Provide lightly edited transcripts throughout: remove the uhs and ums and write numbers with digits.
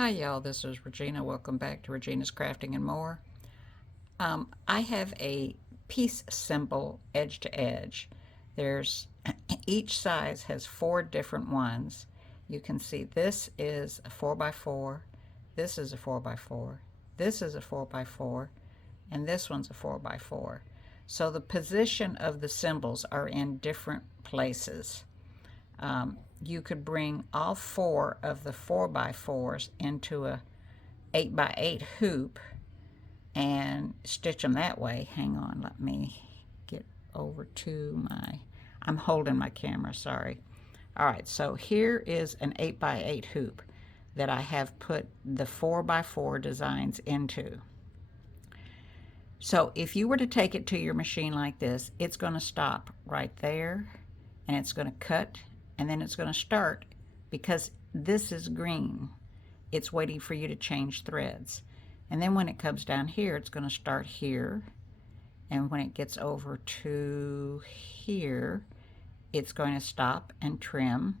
Hi y'all, this is Regina. Welcome back to Regina's Crafting and More. I have a piece symbol edge to edge. There's each size has four different ones. You can see this is a 4 by 4, this is a 4 by 4, this is a 4 by 4, and this one's a 4 by 4. So the position of the symbols are in different places. You could bring all four of the 4 by 4s into a 8 by 8 hoop and stitch them that way. Hang on, let me get over to I'm holding my camera, sorry. All right, so here is an 8 by 8 hoop that I have put the 4 by 4 designs into. So if you were to take it to your machine like this, it's going to stop right there, and it's going to cut, and then it's going to start because this is green. It's waiting for you to change threads. And then when it comes down here, it's going to start here. And when it gets over to here, it's going to stop and trim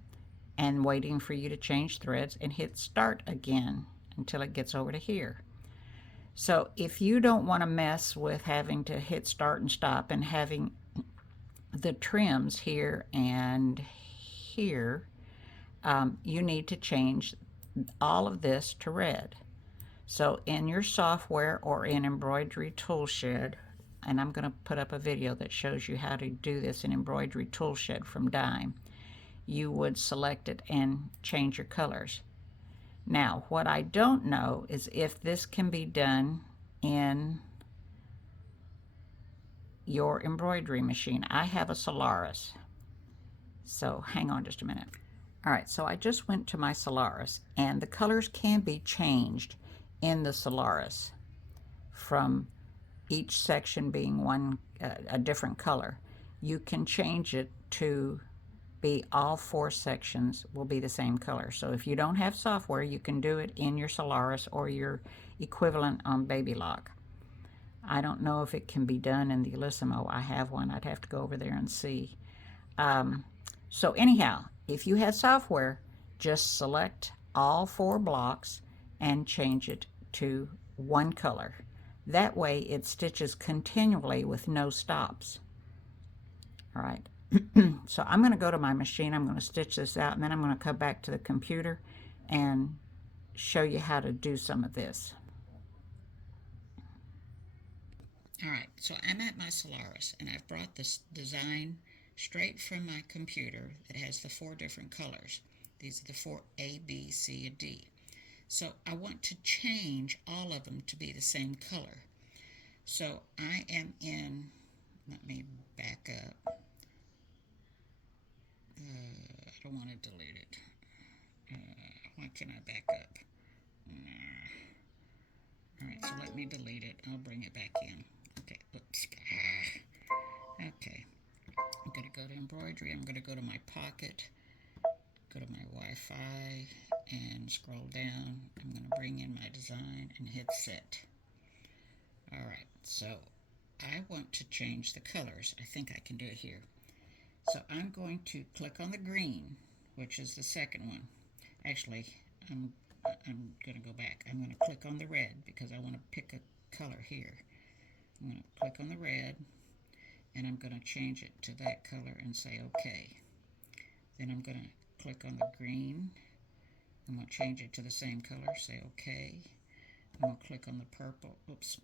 and waiting for you to change threads and hit start again until it gets over to here. So if you don't want to mess with having to hit start and stop and having the trims here and here, you need to change all of this to red. So in your software or in Embroidery Toolshed, and I'm going to put up a video that shows you how to do this in Embroidery Toolshed from Dime, you would select it and change your colors. Now, what I don't know is if this can be done in your embroidery machine. I have a Solaris. So hang on just a minute. All right, so I just went to my Solaris, and the colors can be changed in the Solaris from each section being a different color. You can change it to be all four sections will be the same color. So if you don't have software, you can do it in your Solaris or your equivalent on Baby Lock. I don't know if it can be done in the Elissimo. I have one. I'd have to go over there and see. So anyhow, if you have software, just select all four blocks and change it to one color. That way it stitches continually with no stops. All right. So I'm going to go to my machine. I'm going to stitch this out, and then I'm going to come back to the computer and show you how to do some of this. All right, so I'm at my Solaris, and I've brought this design straight from my computer that has the four different colors. These are the four A, B, C, and D. So I want to change all of them to be the same color. So I am in, let me back up. I don't want to delete it. Why can't I back up? All right, so let me delete it. I'll bring it back in. Okay, oops. Okay, I'm going to go to embroidery. I'm going to go to my pocket, go to my Wi-Fi, and scroll down. I'm going to bring in my design and hit set. All right, so I want to change the colors. I think I can do it here. So I'm going to click on the green, which is the second one. Actually, I'm going to go back. I'm going to click on the red because I want to pick a color here. I'm going to click on the red, and I'm going to change it to that color and say OK. Then I'm going to click on the green. I'm going to change it to the same color, say OK. I'm going to click on the purple. Oops.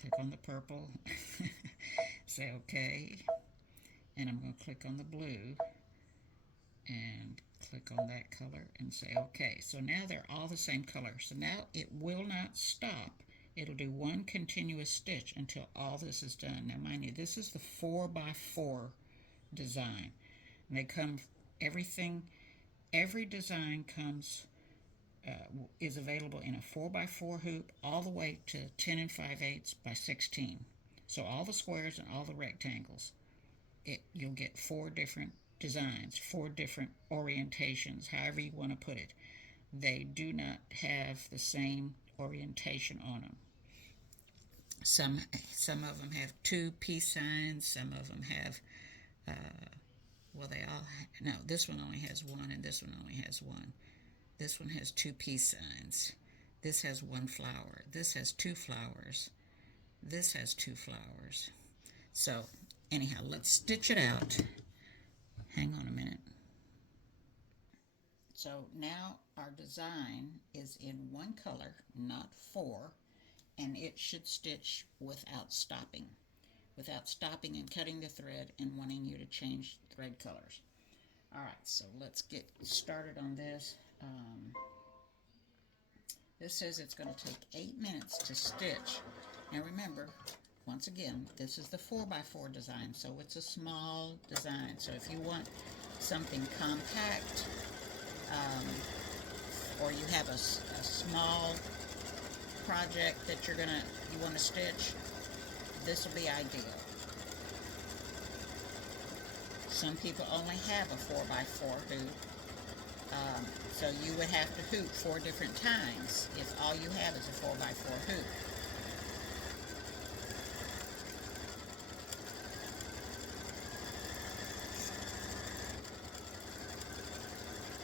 Click on the purple, say OK. And I'm going to click on the blue and click on that color and say OK. So now they're all the same color. So now it will not stop. It'll do one continuous stitch until all this is done. Now mind you, this is the 4 by 4 design. And they come, every design comes, is available in a 4 by 4 hoop all the way to 10 and 5/8 by 16. So all the squares and all the rectangles, you'll get 4 different designs, 4 different orientations, however you want to put it. They do not have the same orientation on them. Some of them have 2 peace signs. Some of them have, well, they all, no, this one only has 1 and this one only has 1. This one has 2 peace signs. This has one flower. This has two flowers. This has two flowers. So anyhow, let's stitch it out. Hang on a minute. So now our design is in one color, not four, and it should stitch without stopping and cutting the thread and wanting you to change thread colors. All right, so let's get started on this. This says it's going to take 8 minutes to stitch. Now remember, once again, this is the 4x4 design, so it's a small design. So if you want something compact, or you have a small project that you want to stitch, this will be ideal. Some people only have a 4x4 hoop, so you would have to hoop 4 different times if all you have is a 4x4 hoop.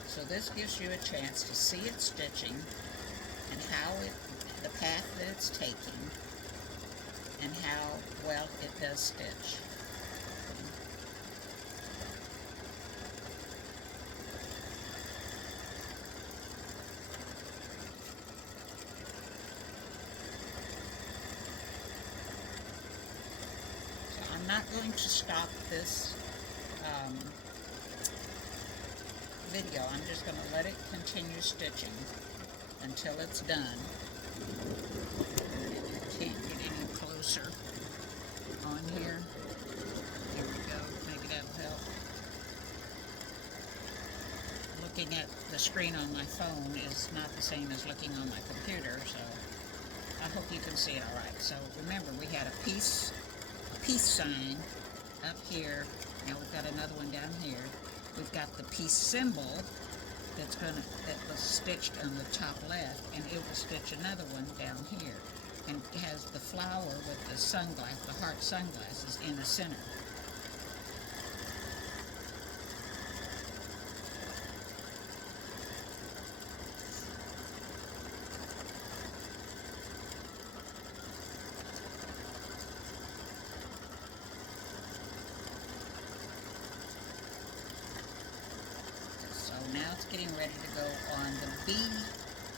So this gives you a chance to see it stitching and the path that it's taking and how well it does stitch. So I'm not going to stop this video. I'm just going to let it continue stitching until it's done. I can't get any closer on here. There we go. Maybe that'll help. Looking at the screen on my phone is not the same as looking on my computer, so I hope you can see it all right. So remember, we had a peace sign up here. Now we've got another one down here. We've got the peace symbol that was stitched on the top left, and it will stitch another one down here. And it has the flower with the sunglasses, the heart sunglasses in the center. Now it's getting ready to go on the B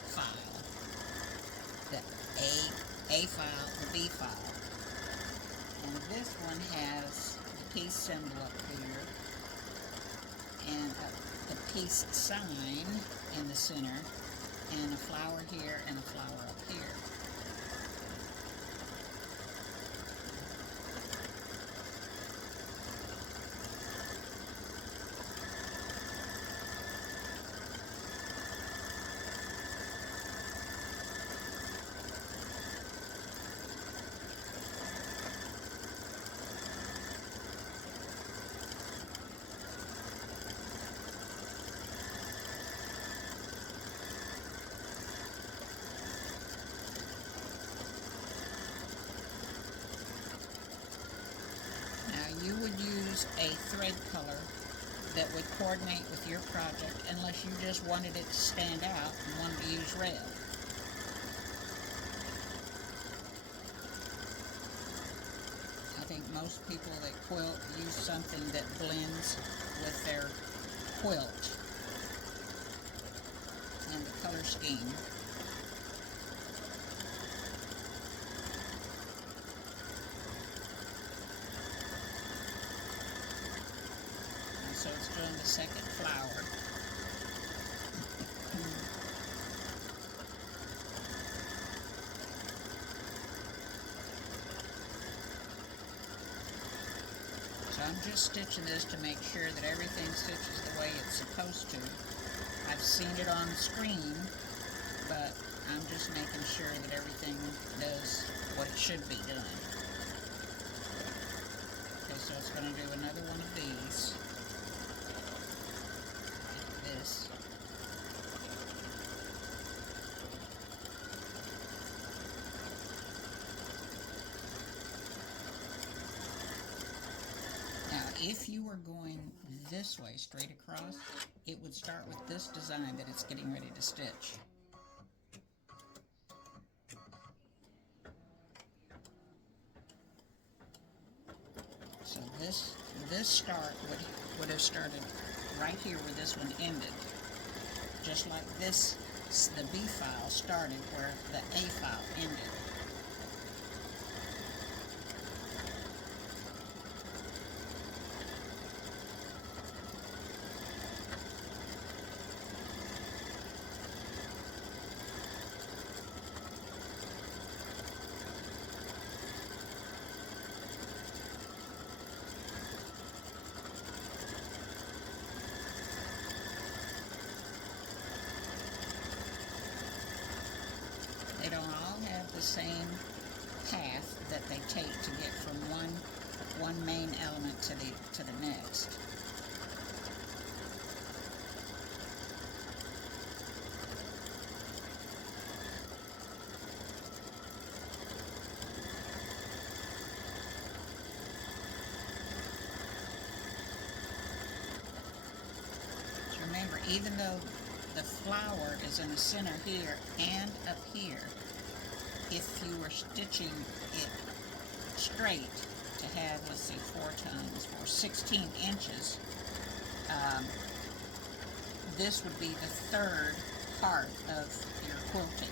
file, the A file, the B file. And this one has the peace symbol up here and the peace sign in the center and a flower here and a flower up here. You would use a thread color that would coordinate with your project unless you just wanted it to stand out and wanted to use red. I think most people that quilt use something that blends with their quilt and the color scheme. So it's doing the second flower. So I'm just stitching this to make sure that everything stitches the way it's supposed to. I've seen it on the screen, but I'm just making sure that everything does what it should be doing. Okay, so it's going to do another one of these. This. Now, if you were going this way, straight across, it would start with this design that it's getting ready to stitch. this start would have started right here where this one ended, just like this, the B file started where the A file ended. They don't all have the same path that they take to get from one main element to the next. So remember, even though the flower is in the center here and up here, if you were stitching it straight to have, let's see, 4 times 4, 16 inches, this would be the third part of your quilting.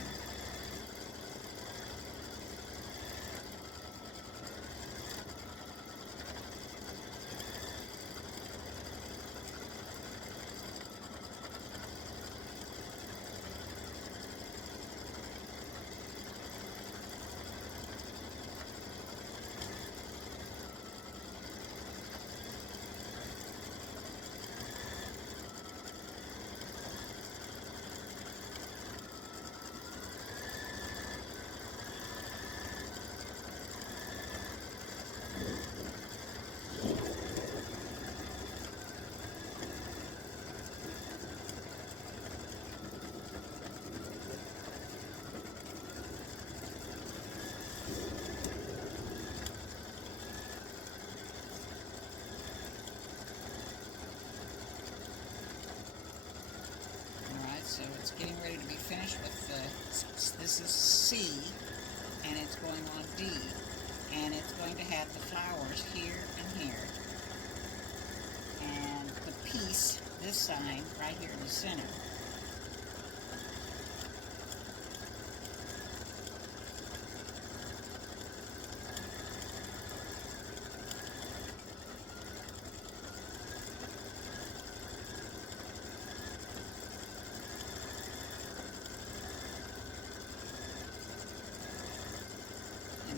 So it's getting ready to be finished with this is C, and it's going on D, and it's going to have the flowers here and here, and the piece, this sign, right here in the center.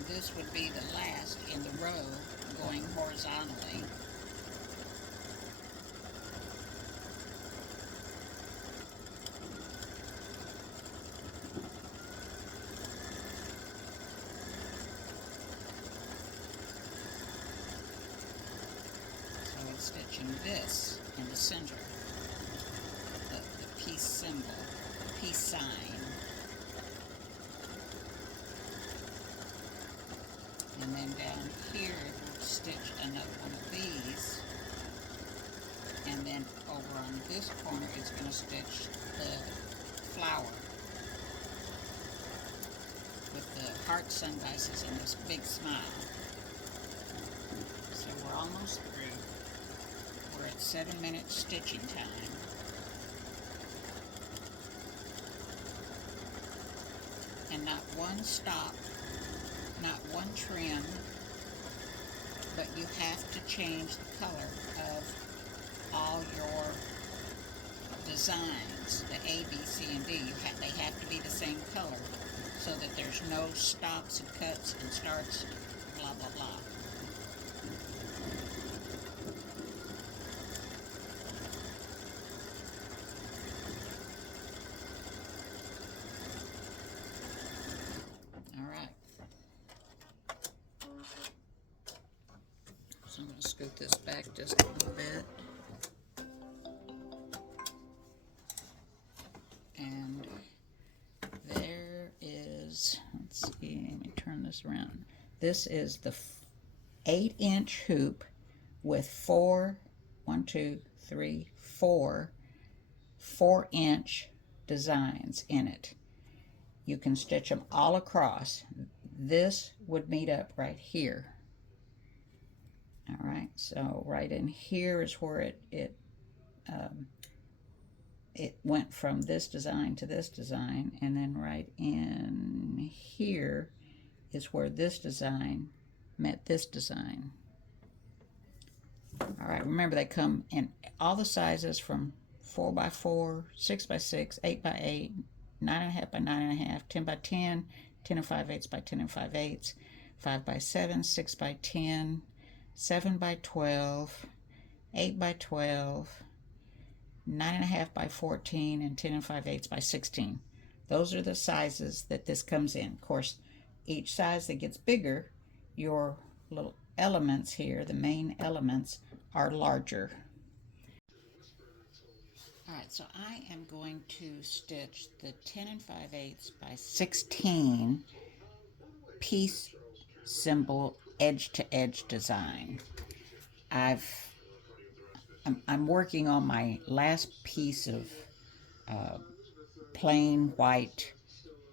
This would be the last in the row going horizontally. So it's stitching this in the center, the peace symbol, the peace sign. And then down here, we'll stitch another one of these. And then over on this corner, it's going to stitch the flower with the heart sunglasses and this big smile. So we're almost through. We're at 7 minutes stitching time. And not one stop, not one trim, but you have to change the color of all your designs, the A, B, C, and D. They have to be the same color so that there's no stops and cuts and starts, blah, blah, blah. So I'm going to scoot this back just a little bit. And there is, let's see, let me turn this around. This is the 8-inch hoop with 4 4-inch designs in it. You can stitch them all across. This would meet up right here. All right, so right in here is where it went from this design to this design, and then right in here is where this design met this design. All right, remember they come in all the sizes from 4x4, 6x6, 8x8, 9.5 by 9.5, 10x10, 10 and 5/8 by 10 and 5/8, 5x7, 6x10, 7x12, 8x12, 9.5 by 14, and 10 and 5/8 by 16. Those are the sizes that this comes in. Of course, each size that gets bigger, your little elements here, the main elements, are larger. All right, so I am going to stitch the 10 and 5/8 by 16 piece symbol edge to edge design. I'm working on my last piece of plain white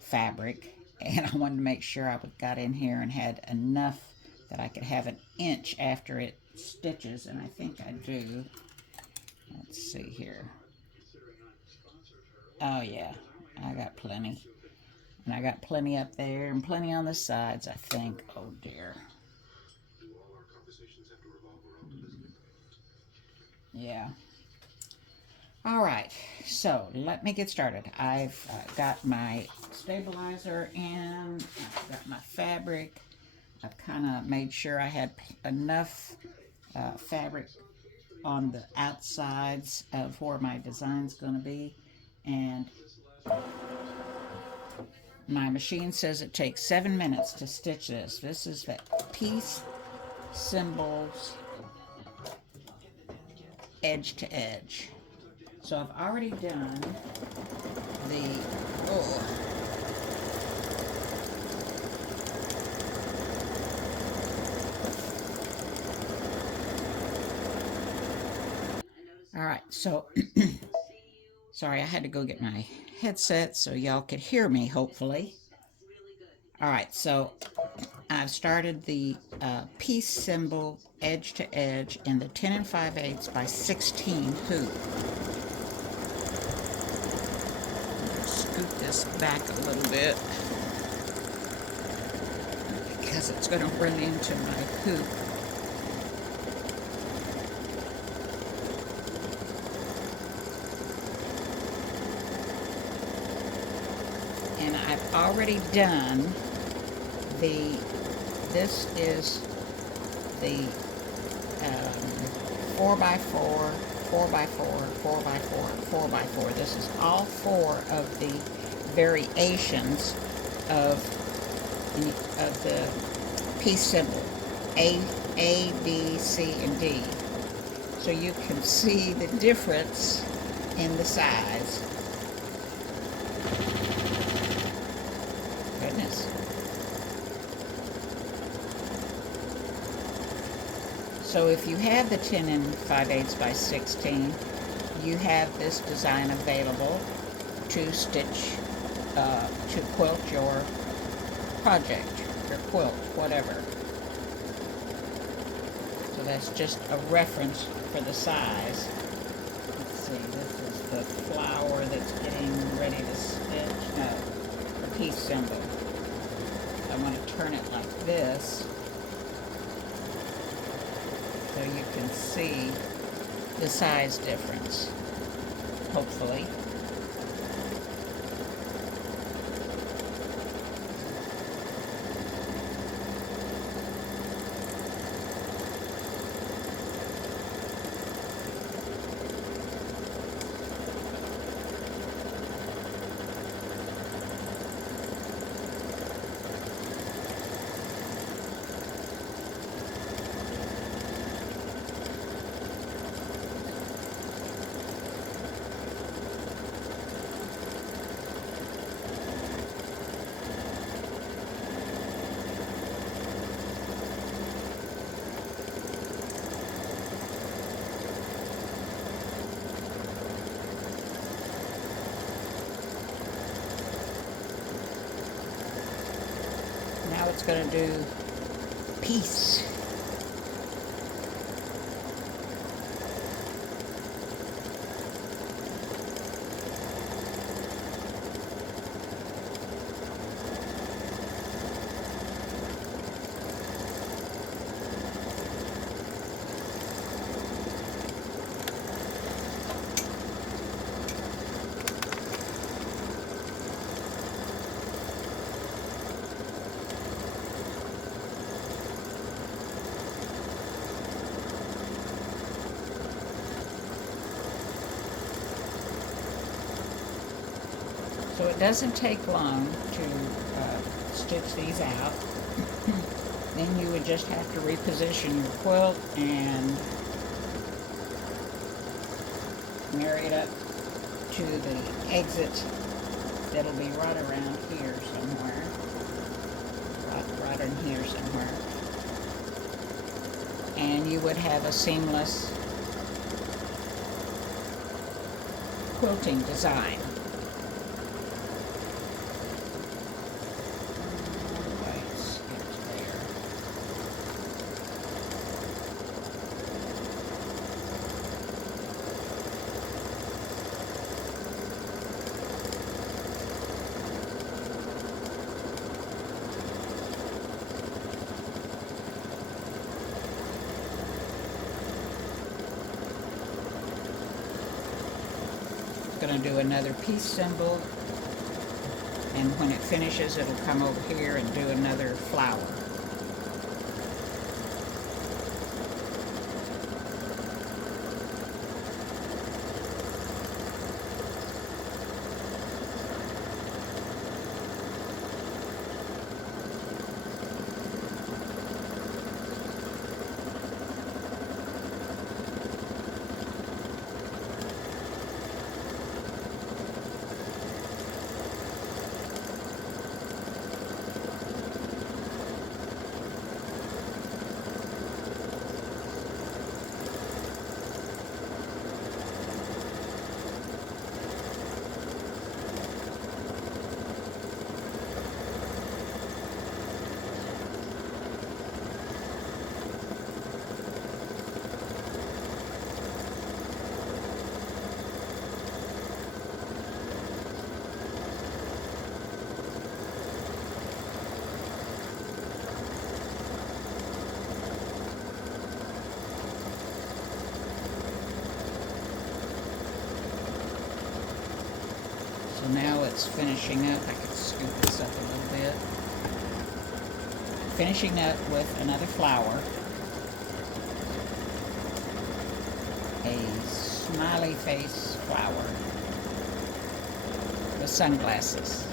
fabric, and I wanted to make sure I got in here and had enough that I could have an inch after it stitches, and I think I do. Let's see here. Oh yeah, I got plenty. And I got plenty up there and plenty on the sides, I think. Oh dear. Yeah. All right, so let me get started. I've got my stabilizer in, I've got my fabric. I've kind of made sure I had enough fabric on the outsides of where my design's going to be. And my machine says it takes 7 minutes to stitch this. This is the piece Sympols edge to edge. So I've already done the, all right, so, sorry, I had to go get my headset so y'all could hear me, hopefully. All right, so I've started the piece symbol edge to edge in the 10 and 5/8 by 16 hoop. Scoot this back a little bit because it's going to run into my hoop. And I've already done this is the 4x4, 4x4, 4x4, 4x4. This is all 4 of the variations of the piece symbol, A, B, C, and D. So you can see the difference in the size. Goodness. So if you have the 10 and 5/8 by 16, you have this design available to stitch, to quilt your project, your quilt, whatever. So that's just a reference for the size. Let's see, this is the flower that's getting ready to stitch. No, the piece symbol. I want to turn it like this, so you can see the size difference, hopefully. Now it's going to do peace. it doesn't take long to stitch these out. Then you would just have to reposition your quilt and marry it up to the exit that'll be right around here somewhere. Right in here somewhere. And you would have a seamless quilting design. Going to do another peace symbol, and when it finishes it'll come over here and do another flower. So now it's finishing up. I can scoop this up a little bit. Finishing up with another flower. A smiley face flower with sunglasses.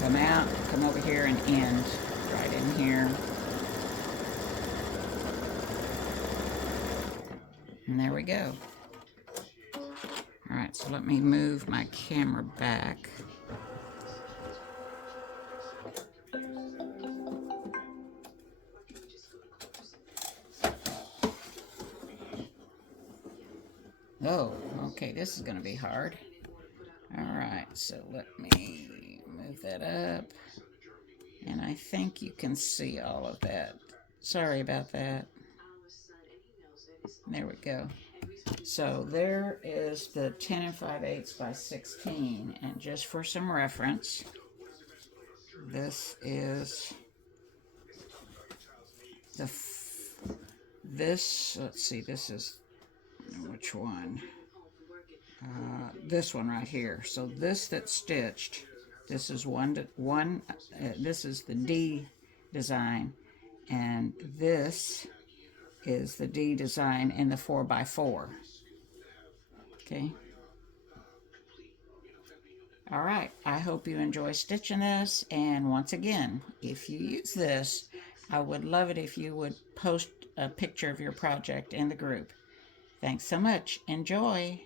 Come out, come over here and end right in here. And there we go. All right, so let me move my camera back. Oh, okay, this is going to be hard. All right, so let me move that up. And I think you can see all of that. Sorry about that. There we go. So there is the 10 5/8 by 16. And just for some reference, this is let's see, this is, which one? This one right here. So this that's stitched, this is this is the D design, and this is the D design in the 4x4. Okay. All right, I hope you enjoy stitching this, and once again, if you use this, I would love it if you would post a picture of your project in the group. Thanks so much. Enjoy.